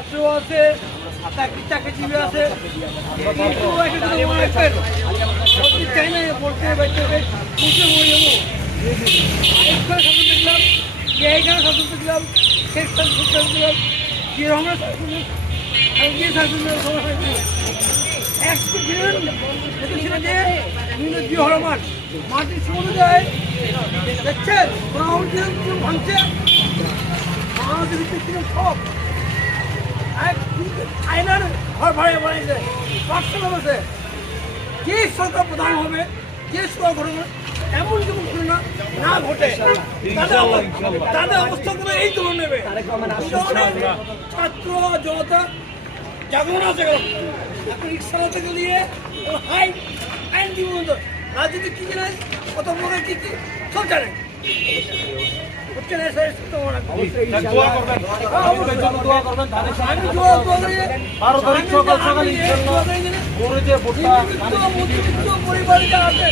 ছাত্র আছে, চাকরিজীবী আছে, কিন্তু একটা কথা মনে রাখবেন, বলতে চাই না, বলতে বলতে বুঝতে মরে যাবো। এইখানে শাসন দেখলাম, এইখানে শাসন দেখলাম, শেখ শাসন দেখলাম, যে রহমান শাসন আমি যে শাসন একশো দিন ছিল যে জিয়া রহমান মাটির সমুদায় দেখছেন ভাঙছে আমাদের ভিতরে ছিল সব আয়নার ঘর ভাড়া বানিয়েছে পাঠশালা বসে যে সরকার প্রধান হবে যে সরকার ঘটবে এমন যেমন ঘটে না ঘটে তাদের অবস্থা করে এই তুলন নেবে ছাত্র জনতা জাগরণ আছে এখন রিক্সা থেকে নিয়ে হাই আইন দিব রাজনীতি কি জানে কত বড় কি সব জানে পরিবার যা আছে